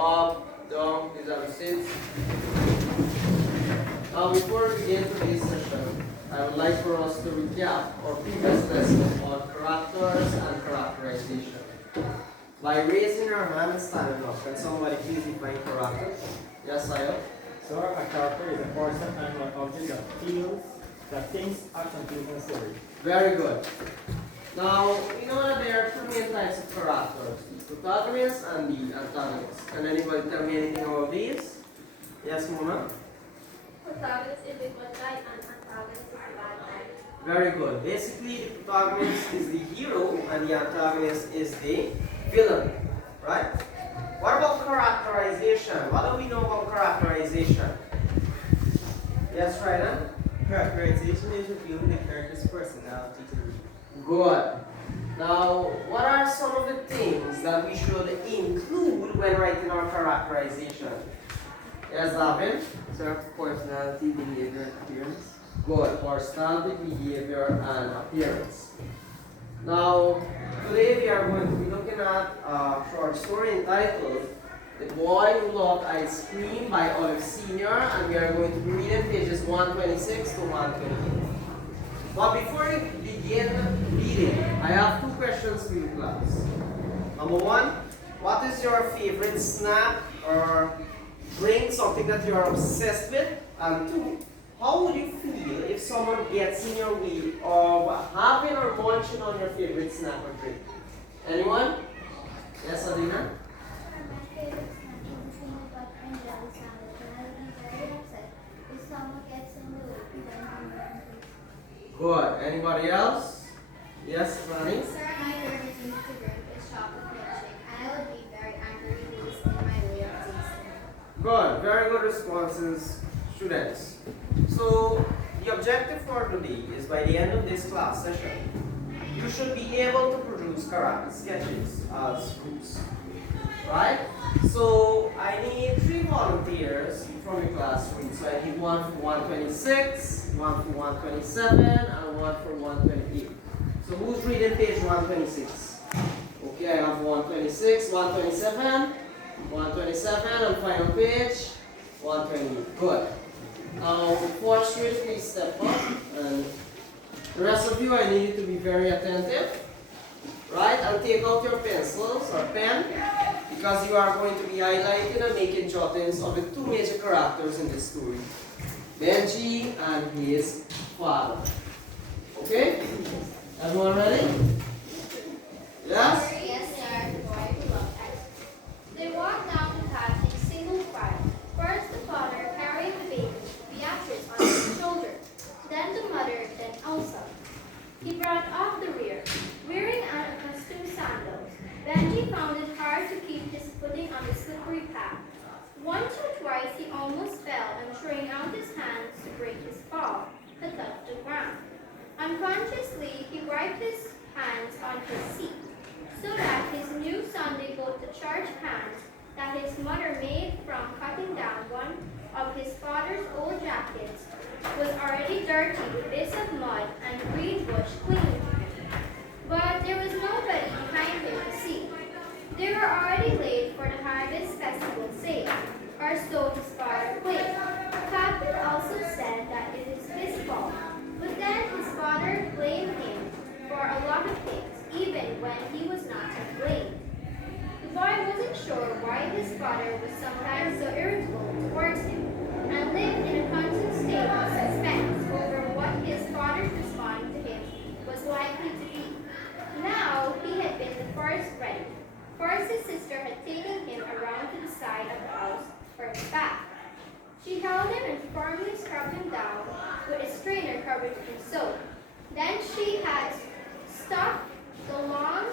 Up, down, these are the seats. Now before we begin today's session, I would like for us to recap our previous lesson on characters and characterization. By raising your hand and standing up, can somebody please define character? Yes, I am. So a character is a person, animal, object that thinks, acts, and feels in a story. Very good. Now, we know that there are two main types of characters, the protagonist and the antagonist. Can anybody tell me anything about these? Yes, Mona? Protagonist is the good guy and antagonist is the bad guy. Very good. Basically, the protagonist is the hero and the antagonist is the villain, right? What about characterization? What do we know about characterization? Yes, Ryder? Characterization is revealing the character's personality to the reader. Good. Now, what are some of the things that we should include when writing our characterization? Yes, Davin? Sir, personality, behavior, and appearance. Good. Personality, behavior, and appearance. Now, today we are going to be looking at a short story entitled The Boy Who Loved Ice Cream by Olive Sr. and we are going to be reading pages 126 to 128. But before we begin reading, I have two questions for you class. Number one, what is your favorite snack or drink, something that you are obsessed with? And two, how would you feel if someone gets in your way of having or munching on your favorite snack or drink? Anyone? Yes, Adina? My favorite snack is peanut butter and jelly sandwich, and I would be very upset if someone gets in the way when I'm eating. Good. Anybody else? Yes, Rani? Sir, my favorite thing to drink is chocolate milkshake, and I would be very angry if it is in my way of tasting. Good. Very good responses, students. So, the objective for today is by the end of this class session, you should be able to produce character sketches as groups. Right? So, I need 3 volunteers from your class suite. So, I need one for 126, one for 127, and one for 128. So, who's reading page 126? Okay, I have 126, 127, 127, and final page 128. Good. Now, before students, please step up. And the rest of you, I need you to be very attentive. Right? And take out your pencils or pen because you are going to be highlighting and making jottings of the two major characters in this story, Benji and his father. Okay? Everyone ready? Yes? Yes, sir. The boy who loved ice cream. They walked down the path in single file. First the father carrying the baby, Beatrice, on his shoulder. Then the mother, then Elsa. He brought off the rear, wearing unaccustomed sandals. Benji found it hard to keep his footing on the slippery path. Once or twice he almost fell and throwing out his hands to break his fall, had left the ground. Unconsciously, he wiped his hands on his seat, so that his new Sunday coat, the charged pants that his mother made from cutting down one of his father's old jackets, was already dirty with bits of mud and green bush clinging to him. But there was nobody behind him to see. They were already late for the Harvest Festival sale, or so his father claimed. Captain also said that it is his fault, but then his father blamed him for a lot of things, even when he was not to blame. The boy wasn't sure why his father was sometimes so irritable towards him, and lived in a constant state of suspense over what his father's response to him was likely to be. Now he had been the first ready. First his sister had taken him around to the side of the house for his bath. She held him and firmly scrubbed him down with a strainer covered in soap. Then she had stuck the long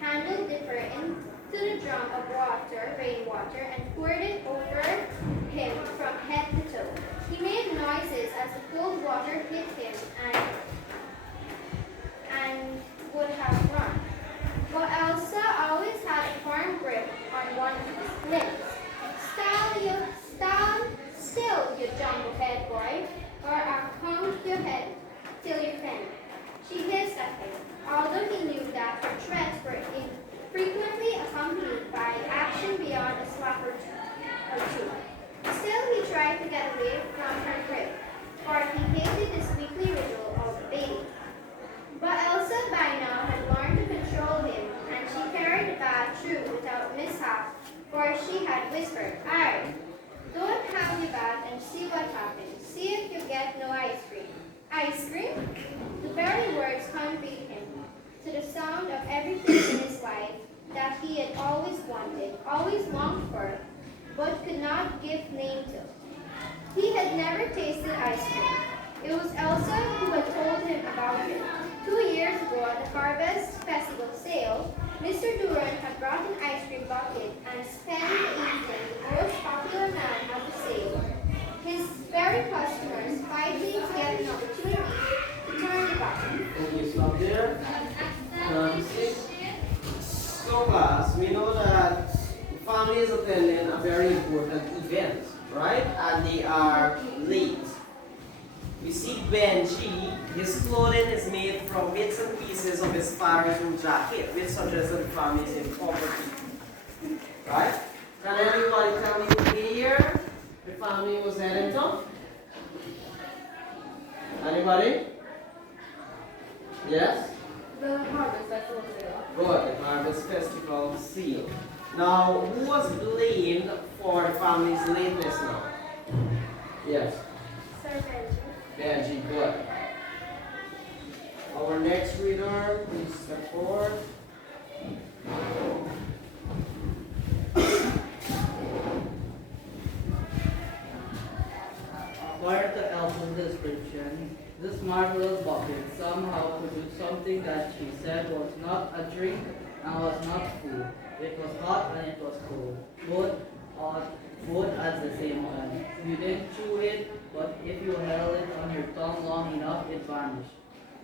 handled dipper into the drum of water, rainwater, and poured it over him from head to toe. He made noises as the cold water hit him and would have run. But Elsa always had a firm grip on one of his limbs. Stand still, you jumbo-head boy, or I'll conk your head till you faint. She hissed at him, although he knew that her threats were frequently accompanied by action beyond a slap or wanted, always longed for, but could not give name to. He had never tasted ice cream. It was Elsa who had told him about it. 2 years ago at the Harvest Festival sale, Mr. Duran had brought an ice cream bucket and spent the evening the most popular man at the sale. His very customers fighting to get an opportunity to turn the bucket. Okay, stop there. 36. So class, we know that family is attending a very important event, right? And they are late. We see Benji, his clothing is made from bits and pieces of his father's old jacket, which suggests that the family is in poverty. Right? Can everybody tell me what year the family was heading to? Anybody? Yes? The Harvest Festival sale. Good, the Harvest Festival seal. Now, who was blamed for the family's lateness now? Yes, Sir Benji. Benji, good. Our next reader, please step forward. According to Elsa's description, this marvelous bucket somehow produced something that she said was not a drink and was not food. It was hot and it was cold, both at the same time. You didn't chew it, but if you held it on your tongue long enough, it vanished,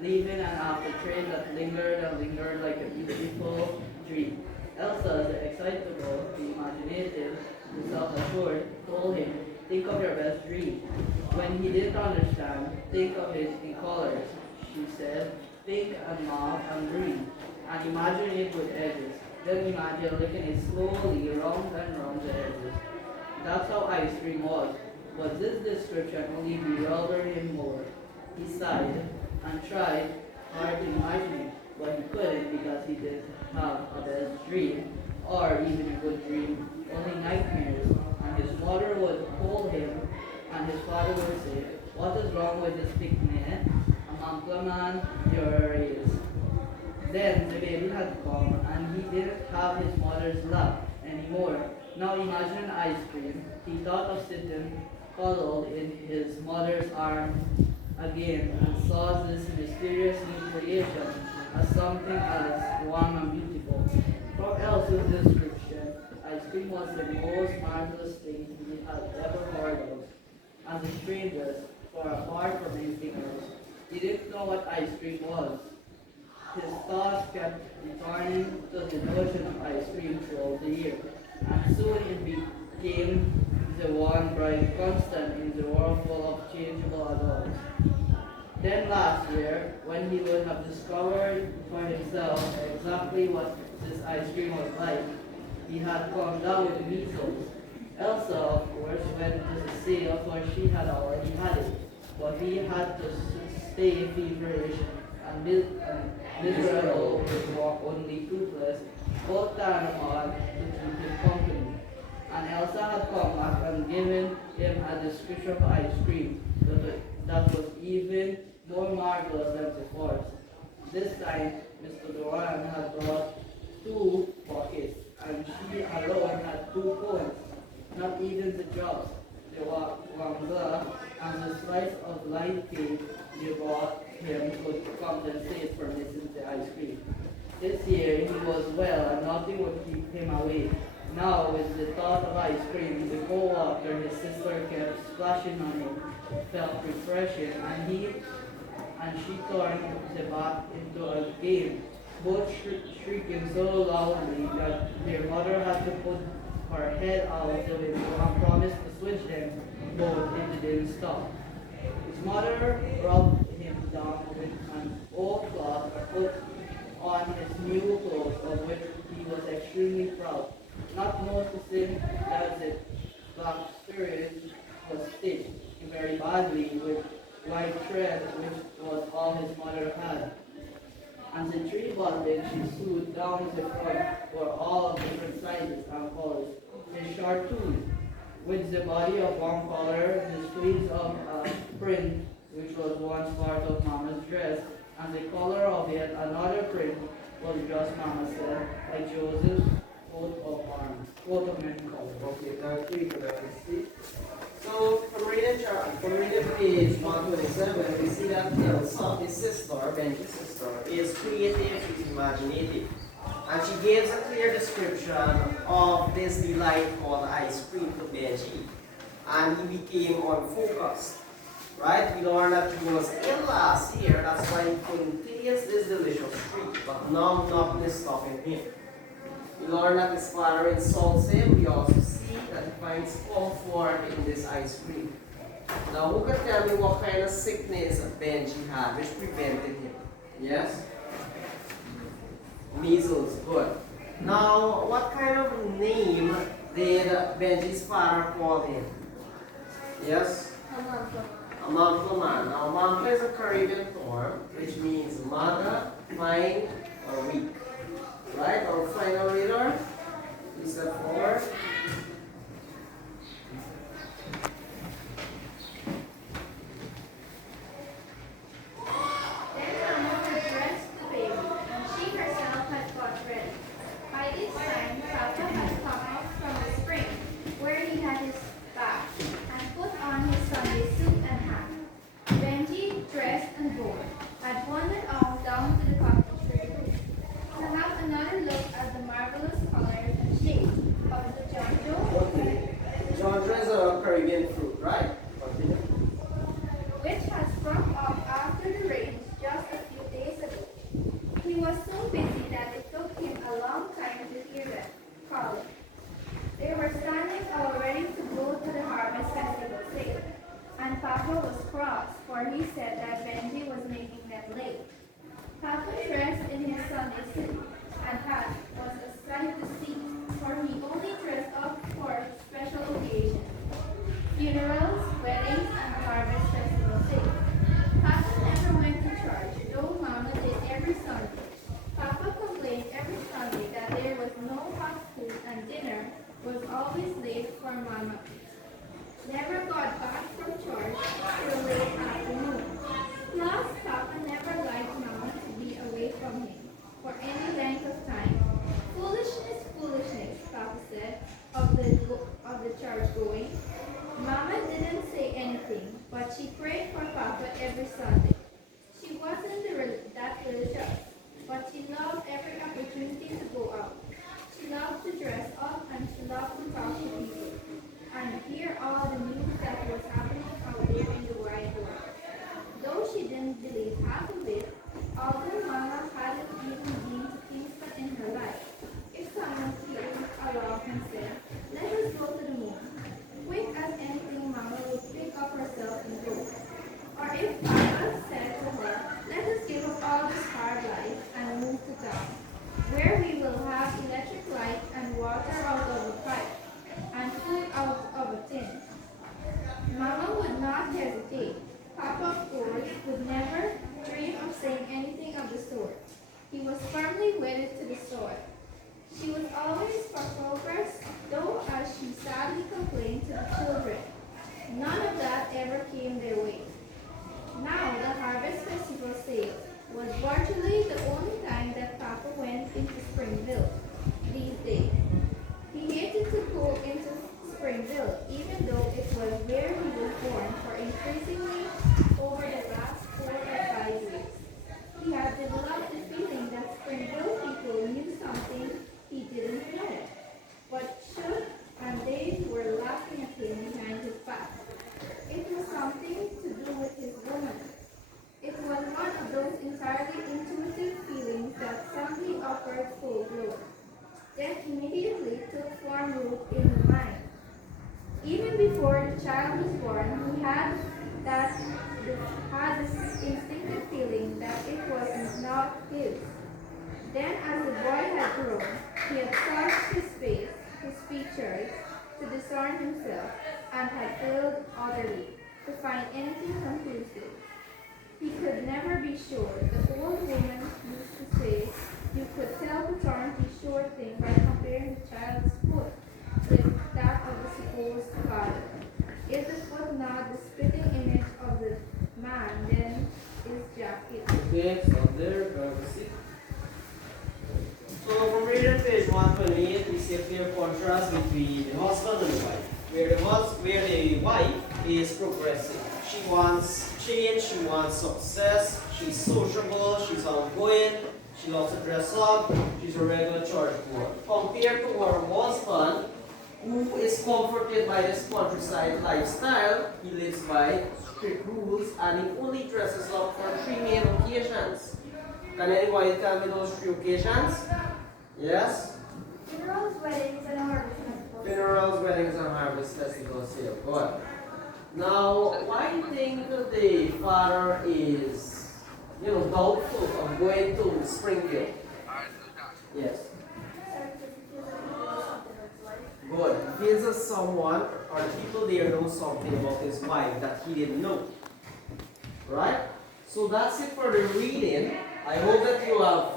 leaving an aftertaste that lingered and lingered like a beautiful dream. Elsa, the excitable, the imaginative, the self-assured, told him, "Think of your best dream." When he didn't understand, think of it in colors. She said, "Think and mouth and breathe, and imagine it with edges. Then imagine licking it slowly round and round the edges." That's how ice cream was. But this description only bewildered him more. He sighed and tried hard to imagine it, but he couldn't because he didn't have a best dream or even a good dream, only nightmares. And his mother would call him and his father would say, "What is wrong with this picnic? A man your is." Then the baby had come and he didn't have his mother's love anymore. Now imagine ice cream. He thought of sitting cuddled in his mother's arms again and saw this mysterious new creation as something else, warm and beautiful. From Elsa's description, ice cream was the most marvelous thing he had ever heard of. As the strangers, far apart from anything else, he didn't know what ice cream was. His thoughts kept returning to the notion of ice cream throughout the year, and soon it became the one bright constant in the world full of changeable adults. Then last year, when he would have discovered for himself exactly what this ice cream was like, he had come down with measles. Elsa, of course, went to the sale for she had already had it, but he had to stay feverish and miserable with only toothless, both Taramon to keep him company. And Elsa had come back and given him a description of ice cream that was even more marvelous than before. This time, Mr. Doran had brought 2 buckets, and she alone had 2 cones. Not even the drops, the wangla, and the slice of light cake they brought him could compensate for missing the ice cream. This year he was well and nothing would keep him away. Now with the thought of ice cream, the cold water his sister kept splashing on him felt refreshing and she turned the bath into a game, both shrieking so loudly that their mother had to put her head out the window and promised to switch them both if they didn't stop. His mother rubbed him down with an old cloth and put on his new clothes, of which he was extremely proud, not noticing that the black skirt was stitched very badly with white thread, which was all his mother had. And the 3 buttons she sewed down the front were all of different sizes and colors. His chartreuse, with the body of one color, the sleeves of a print, which was once part of Mama's dress, and the color of yet another print was just Mama said, like Joseph's coat of many colors. Okay, thank you for that. So from reading page 127, we see that Elsa, his sister, Benji's sister, is creative, she's imaginative. And she gives a clear description of this delight called ice cream to Benji. And he became unfocused. Right? We learned that he was ill last year, that's why he couldn't taste this delicious treat. But now nothing is stopping him. We learn that his father insults him. We also see that he finds comfort in this ice cream. Now, who can tell me what kind of sickness Benji had which prevented him? Yes? Measles, good. Now, what kind of name did Benji's father call him? Yes? A man. Now, manta is a Caribbean term which means mother, fine, or weak. Right? Our final reader, please step forward. Then Mama had dressed the baby, and she herself had got ready. By this time, Papa had come out from the spring, where he had his bath, and put on his Sunday suit and hat. Benji, dressed and bored, had wandered off down to the cottage to have another look at the marvelous colors and shapes of the jonjo, Okay. Jonjo is a Caribbean fruit, right? Continue. which had sprung up after the rains just a few days ago. He was so busy that it took him a long time to hear them calling. They were standing all ready to go to the harvest festival sale, and Papa was cross, for he said that Benji was making them late. Papa, dressed in his Sunday suit and hat, was a sight to see, for he only dressed up for special occasions, funerals, weddings, and harvest festival days. Papa never went to church, though Mama did every Sunday. Papa complained every Sunday that there was no hot food and dinner was always late for Mama. Never got back from church till late afternoon. Plus, Papa never liked Mama to be away from him for any length of time. Foolishness, foolishness, Papa said of the church going. Mama didn't say anything, but she prayed for Papa every Sunday. She wasn't that religious, but she loved every opportunity to go out. She loved to dress up and she loved to talk to people and hear all the news that was happening out there in the wide world. Though she didn't believe half of it, although Mama hadn't even been to Kingston in her life, if someone came along and said, "Let us go to the moon," quick as anything, Mama would pick up herself and go. Or if Papa said to her, "Let us give up all this hard life and move to town, where we will have electric light and water out of a pipe, and food out of a tin," Mama would not hesitate. Papa, of course, would never dream of saying anything of the sort. He was firmly wedded to the soil. She was always for progress, though, as she sadly complained to the children, none of that ever came their way. Now the harvest festival sale was virtually the only time that Papa went into Springville these days. He hated to go into Springville, even though it was where he was born for increasingly over the last 4 or 5 weeks. He had developed the feeling that Springville people knew something he didn't know, but should, and they were laughing at him behind his back. It was something to do with his woman. It was one of those entirely intuitive feelings that suddenly offered full glow, then immediately took firm root in the mind. Even before the child was born, he had this instinctive feeling that it was not his. Then, as the boy had grown, he had searched his face, his features, to discern himself, and had failed utterly to find anything conclusive. He could never be sure. The old woman used to say you could tell the thorny sure thing by comparing the child's foot with that of the supposed father. Is the foot not the spitting image of the man, then is Jack it. Okay, stop there, grab a seat. So from reading page 128, we see see a clear contrast between the husband and the wife. Where the wife is progressive. She wants change, she wants success, she's sociable, she's outgoing, she loves to dress up, she's a regular church goer. Compared to her husband, who is comforted by this countryside lifestyle, he lives by strict rules and he only dresses up for 3 main occasions. Can anybody tell me those 3 occasions? Yes? Funerals, weddings, and harvest festivals. Funerals, weddings, and harvest festivals here. Good. Now, why do you think the father is, doubtful of going to Springfield? Yes. Good. He feels that someone or people there know something about his wife that he didn't know. Right? So that's it for the reading. I hope that you have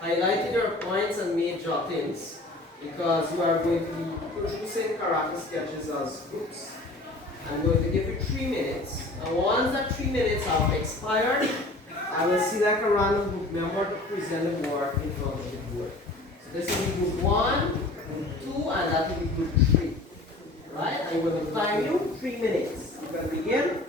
highlighted your points and made jottings because you are going to be producing character sketches as groups. I'm going to give you 3 minutes. And once that 3 minutes have expired, I will select a random group member to present the work in front of the board. So this will be group 1, group 2, and that will be group 3. Right? I'm going to time you 3 minutes. You can begin.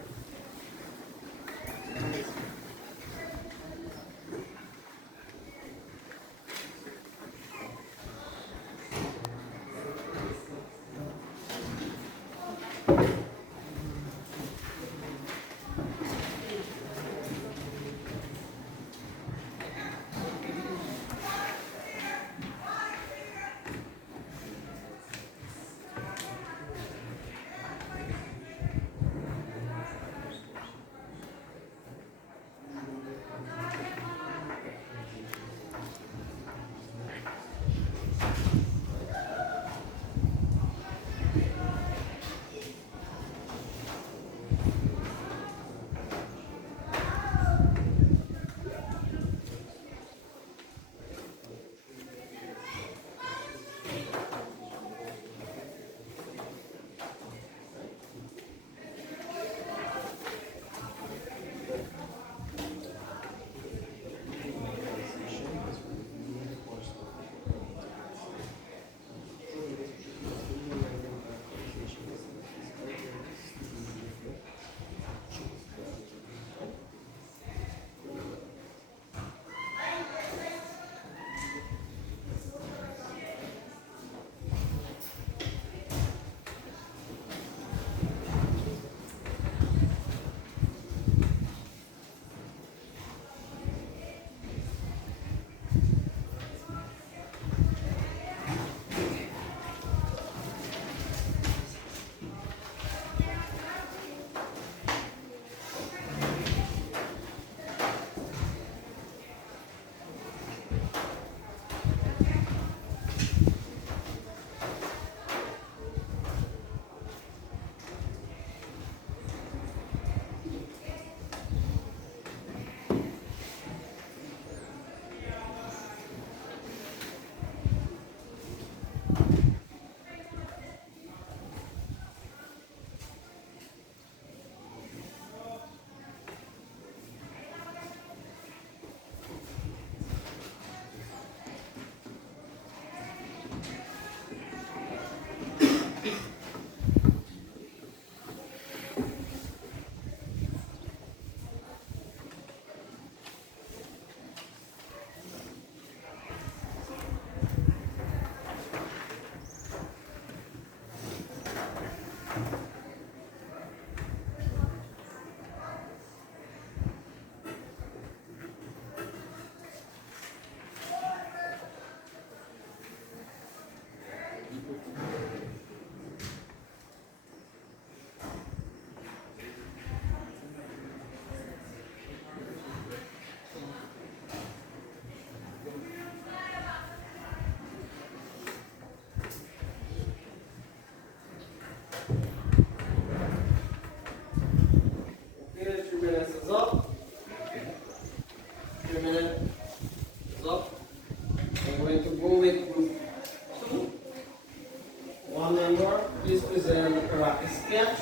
Please present the karate sketch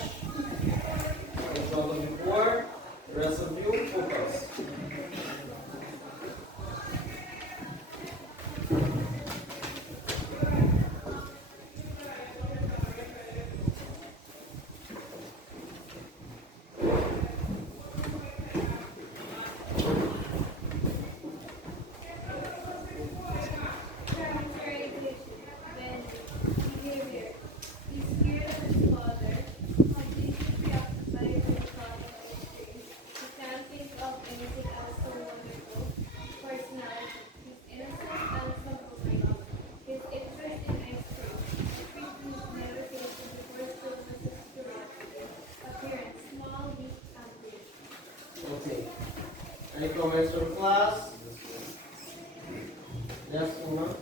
in front of the board. The rest of you, focus. think? Any comments from class? Yes, Uma?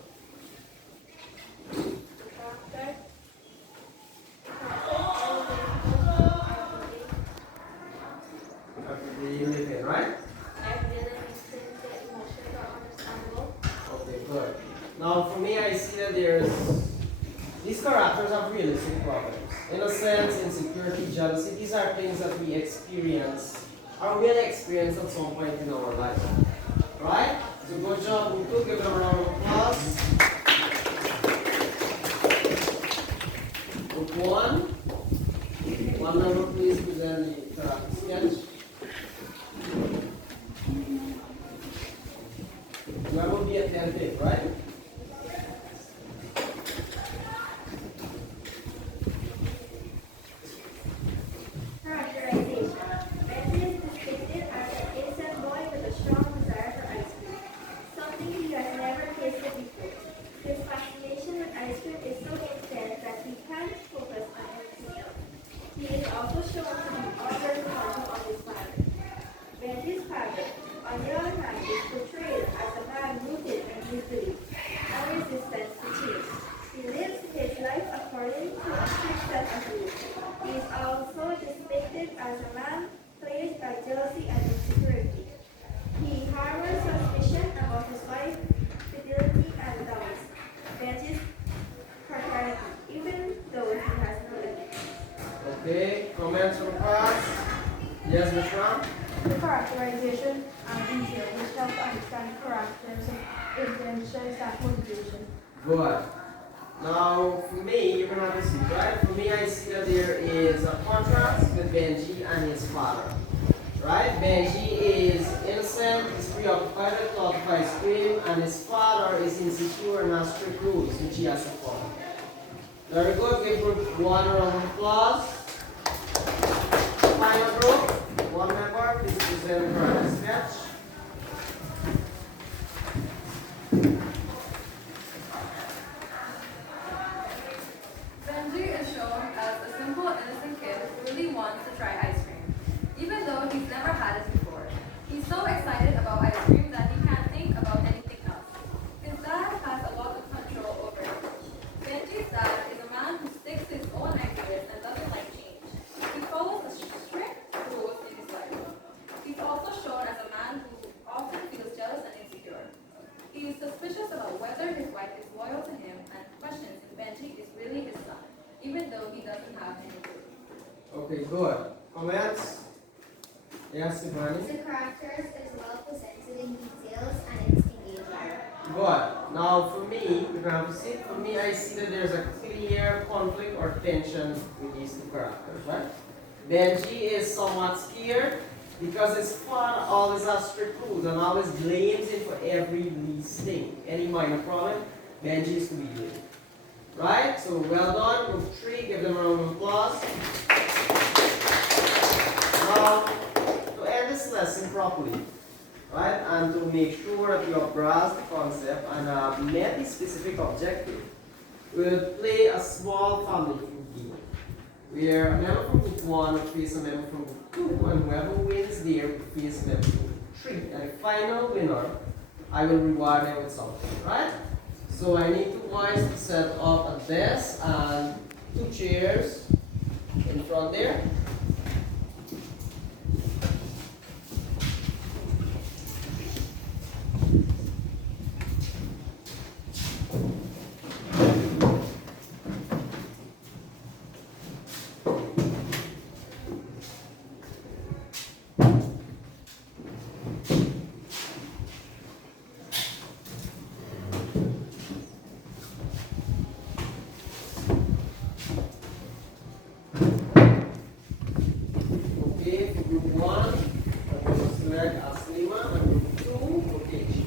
You live in, right? Okay, good. Now for me, I see that these characters have realistic problems. In a sense, insecurity, jealousy, these are things that we experience, or will experience at some point in our life. Right? So good job, Utu. Give them a round of applause. Group 1. One number, please present the character sketch. That will be attentive, right? Characterization. Benji is depicted as an innocent boy with a strong desire for ice cream, something he has never tasted before. His fascination with ice cream is so intense that he can't focus on anything else. He is also shown to be always counting on his father. Benji's father, on the other hand, is portrayed as a man rooted in his beliefs and resistant to change. He lives his life according to a strict set of rules. He is also depicted as a man plagued by jealousy and insecurity. He harbors suspicion about his wife, fidelity, and doubts Benji's paternity, even though he has no evidence. Okay, comments from class? Yes, Ms. Ram? The characterization and detail which help to understand characters and intentions and motivation. Good. Now, for me, you're going to have to see, right? For me, I see that there is a contrast with Benji and his father. Right? Benji is innocent, is preoccupied with thought of ice cream, and his father is insecure and has strict rules which he has to follow. Very good. Give group 1 a round of applause. Final group, 1 member, please present for a sketch. Benji is shown as a simple, innocent kid who really wants to try ice cream, even though he's never had it before. He's so excited about ice cream that he can't think about anything else. His dad has a lot of control over him. Benji's dad is a man who sticks to his own ideas and doesn't like change. He follows a strict rules in his life. He's also shown as a man who often feels jealous and insecure. He is suspicious about whether his wife is loyal to him and questions if Benji is really his son, even though he doesn't have any proof. Okay, good. Comments? Yes, Tiffany? The characters is well presented in details and it's engaging. Good. Now, for me, we're going to see, for me, I see that there's a clear conflict or tension with these two characters, right? Benji is somewhat scared because his father always has strict rules and always blames him for every least thing. Any minor problem, Benji is to be blamed. Right? So, well done. Group 3, give them a round of applause. Now, to end this lesson properly, right, and to make sure that you have grasped the concept and met the specific objective, we'll play a small family group game, where a member from group 1 will face a member from group 2, and whoever wins there will face a member from group 3. And the final winner, I will reward them with something, right? So I need 2 boys to set up a desk and 2 chairs in front there. Okay, for group 1, I'm going to select Aslima, and group 2, Kokesh.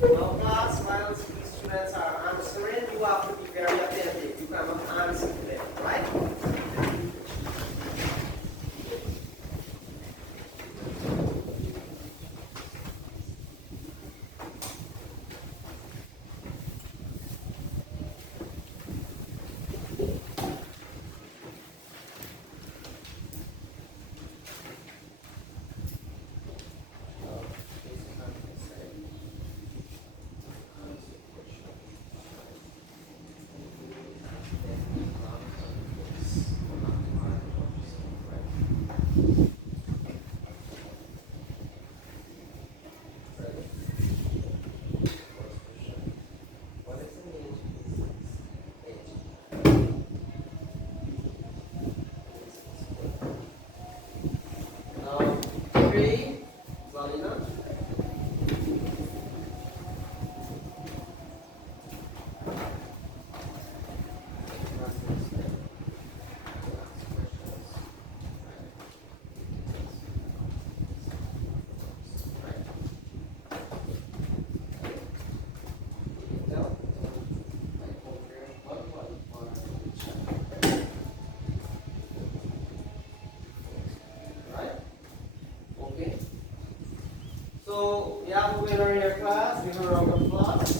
Now class, while these students are answering, you have to be very attentive. You cannot answer to them, right? So you have a winner in your class. Give her a round of applause.